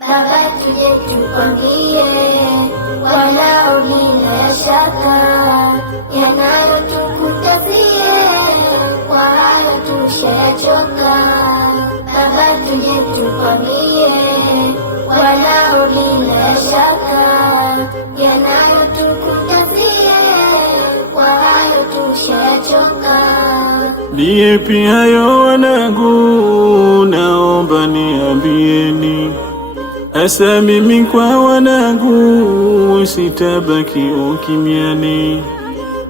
Baba, tuje tukwambie, wanao bila shaka yanayotukutazie, kwa hayo tushayachoka. Baba, tuje tukwambie, wanao bila shaka yanayotukutazie, kwa hayo tushayachoka. Ni yapi hayo wanangu, naomba niambieni, asa mimi kwa wanangu sitabaki ukimyani.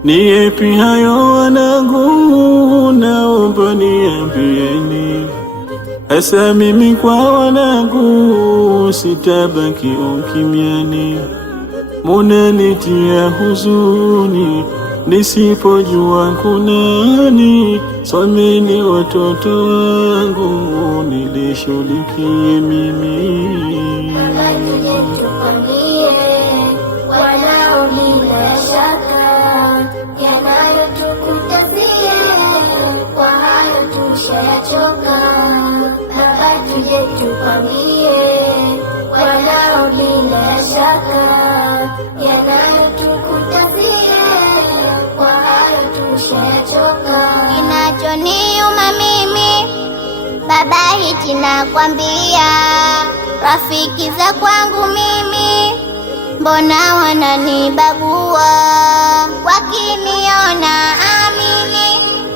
Ni yapi hayo wanangu, naomba niambieni, asa mimi kwa wanangu sitabaki ukimyani. Munanitia huzuni nisipojua kunani, someni watoto wangu nilishughulikie mimi. Baba, tuje tukwambie, wanao bila shaka yanayotukutazie, kwa hayo tushayachoka. Baba, tuje tukwambie, wanao bila shaka yanayotukutazie, kwa hayo tushayachoka. Kinachoniuma mimi baba, hichi nakwambia, rafiki za kwangu mimi mbona wananibagua, wakiniona amini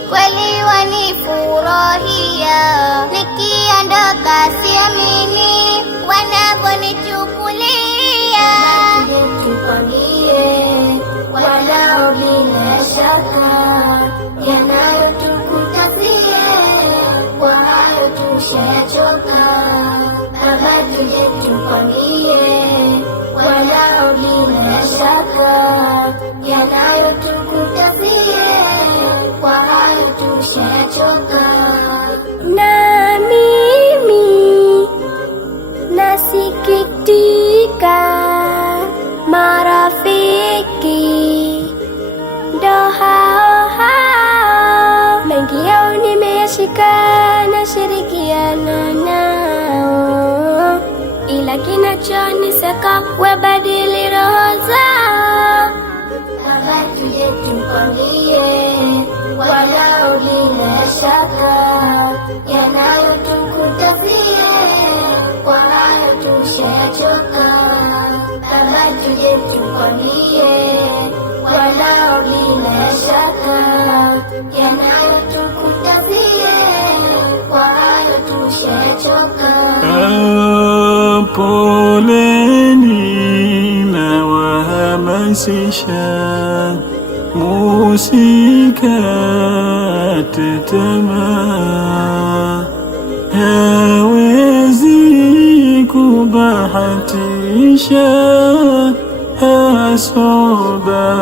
kweli wanifurahia, nikiondoka siamini wanavyonichukulia. Tukwambie, wanao bila shaka yanayotukutazie, kwa hayo tushayachoka. Baba, tuje tukwambie, wanao bila shaka yanayotukutazie, kwa hayo tushayachoka. Na mimi nasikitika, marafiki ndo hao hao, mengi yao nimeyashika na shirikiana nao, ila kinachoniseka wabadili roho zao. Baba, tuje tukwambie, wanao bila shaka yanayotukutazie, kwa hayo tushayachoka. Baba, tuje tukwambie, wanao bila shaka yanayotukutazie, kwa hayo tushayachoka. Poleni na wahamasisha, musikate tamaa, hawezi kubahatisha,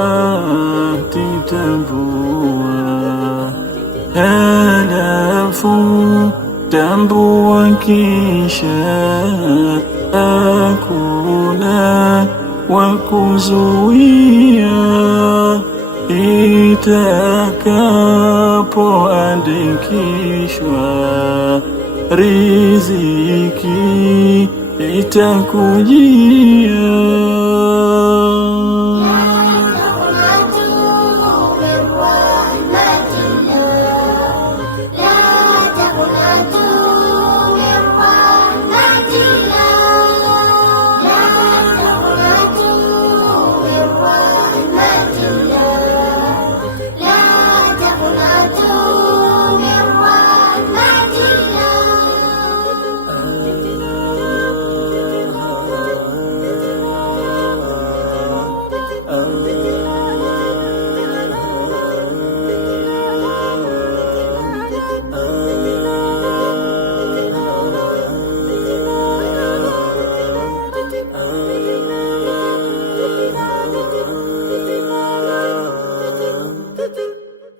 hasobati tambua, halafu tambua kisha hakuna wakuzuia, itakapoandikishwa riziki itakujia.